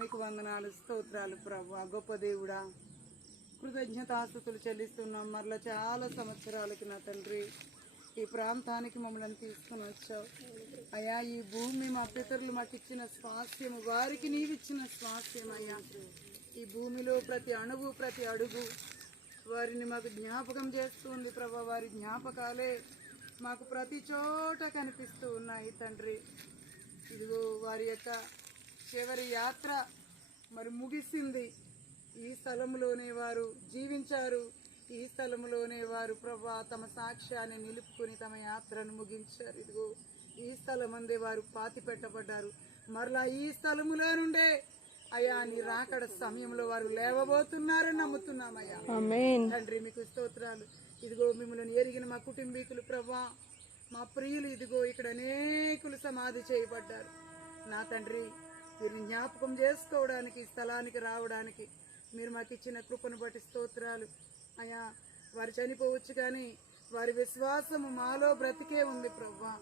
మీకు వందనాలు స్తోత్రాలు ప్రభు. గొప్ప దేవుడా కృతజ్ఞతాస్తుతులు చెల్లిస్తున్నాం. మరలా చాలా సంవత్సరాలకి నా తండ్రి ఈ ప్రాంతానికి మమ్మల్ని తీసుకుని వచ్చావు. అయ్యా ఈ భూమి మా పితరులు మాకు ఇచ్చిన స్వాస్థ్యము వారికి నీవిచ్చిన స్వాస్థ్యం అయ్యా. ఈ భూమిలో ప్రతి అణువు ప్రతి అడుగు వారిని మాకు జ్ఞాపకం చేస్తుంది ప్రభా. వారి జ్ఞాపకాలే మాకు ప్రతి చోట కనిపిస్తూ ఉన్నాయి తండ్రి. ఇదిగో వారి యొక్క చివరి యాత్ర మరి ముగిసింది. ఈ స్థలంలోనే వారు జీవించారు. ఈ స్థలంలోనే వారు ప్రభా తమ సాక్ష్యాన్ని నిలుపుకొని తమ యాత్రను ముగించారు. ఇదిగో ఈ స్థలం అందే వారు పాతి పెట్టబడ్డారు. మరలా ఈ స్థలములో నుండే అయ్యా నీ రాకడ సమయంలో వారు లేవబోతున్నారని నమ్ముతున్నామయ్యా. తండ్రి మీకు స్తోత్రాలు. ఇదిగో మిమ్మల్ని ఎరిగిన మా కుటుంబీకులు ప్రభా మా ప్రియులు ఇదిగో ఇక్కడ అనేకులు సమాధి చేయబడ్డారు. నా తండ్రి వీరిని జ్ఞాపకం చేసుకోవడానికి ఈ స్థలానికి రావడానికి మీరు మాకు ఇచ్చిన కృపను బట్టి స్తోత్రాలు. అయ్యా వారు చనిపోవచ్చు కానీ వారి విశ్వాసము మాలో బ్రతికే ఉంది ప్రవ్వా.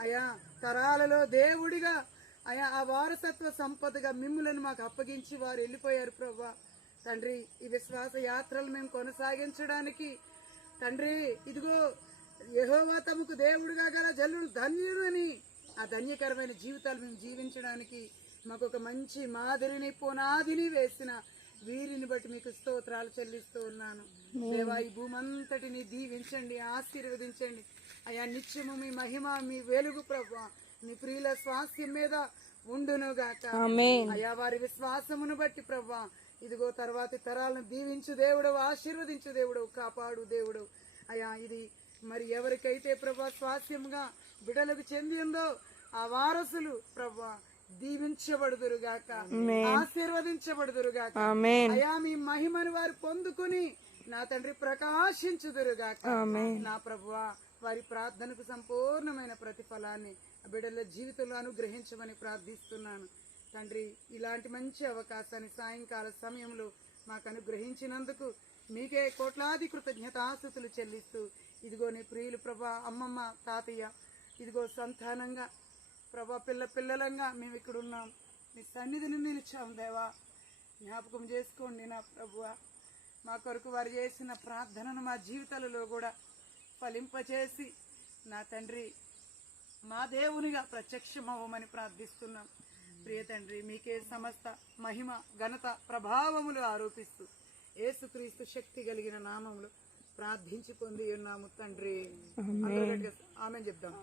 అయా తరాలలో దేవుడిగా అయా ఆ వారసత్వ సంపదగా మిమ్ములను మాకు అప్పగించి వారు వెళ్ళిపోయారు ప్రవ్వా. తండ్రి ఈ విశ్వాస యాత్రలు మేము కొనసాగించడానికి తండ్రి ఇదిగో యహోవా తమకు దేవుడిగా గల జల్లుడు ధన్యుడు అని ఆ ధన్యకరమైన జీవితాలు మేము జీవించడానికి మాకు ఒక మంచి మాదిరిని పునాదిని వేసిన వీరిని బట్టి మీకు స్తోత్రాలు చెల్లిస్తూ ఉన్నాను. దేవా ఈ భూమంతటిని దీవించండి ఆశీర్వదించండి. అయా నిత్యము మీ మహిమ మీ వెలుగు ప్రభా మీ ప్రియుల స్వాస్థ్యం మీద ఉండును గాక. అయా వారి విశ్వాసమును బట్టి ప్రభా ఇదిగో తర్వాతి తరాలను దీవించు దేవుడు ఆశీర్వదించు దేవుడు కాపాడు దేవుడు. అయా ఇది మరి ఎవరికైతే ప్రభా స్వాస్థ్యంగా బిడలకు చెందిందో ఆ వారసులు ప్రభా దీవించబడుదురుగాక. ఆశీర్వదించబడుదురుగాక. అయా మీ మహిమను వారు పొందుకుని నా తండ్రి ప్రకాశించుదురుగాక. నా ప్రభువా వారి ప్రార్థనకు సంపూర్ణమైన ప్రతిఫలాన్ని బిడ్డల జీవితంలో అనుగ్రహించమని ప్రార్థిస్తున్నాను. తండ్రి ఇలాంటి మంచి అవకాశాన్ని సాయంకాల సమయంలో మాకు అనుగ్రహించినందుకు మీకే కోట్లాది కృతజ్ఞతాస్తుతులు చెల్లిస్తూ ఇదిగో నీ ప్రియులు ప్రభా అమ్మమ్మ తాతయ్య ఇదిగో సంతానంగా ప్రభా పిల్ల పిల్లలంగా మేము ఇక్కడ ఉన్నాం. నీ సన్నిధిని నిలిచాం దేవా. జ్ఞాపకం చేసుకోండి నా ప్రభువా మా కొరకు వారు చేసిన ప్రార్థనను మా జీవితాలలో కూడా ఫలింపచేసి నా తండ్రి మా దేవునిగా ప్రత్యక్షమవ్వమని ప్రార్థిస్తున్నాం. ప్రియ తండ్రి మీకే సమస్త మహిమ ఘనత ప్రభావములు ఆరోపిస్తూ ఏసుక్రీస్తు శక్తి కలిగిన నామములు ప్రార్థించి పొంది ఉన్నాము తండ్రి. ఆమె చెప్దాం.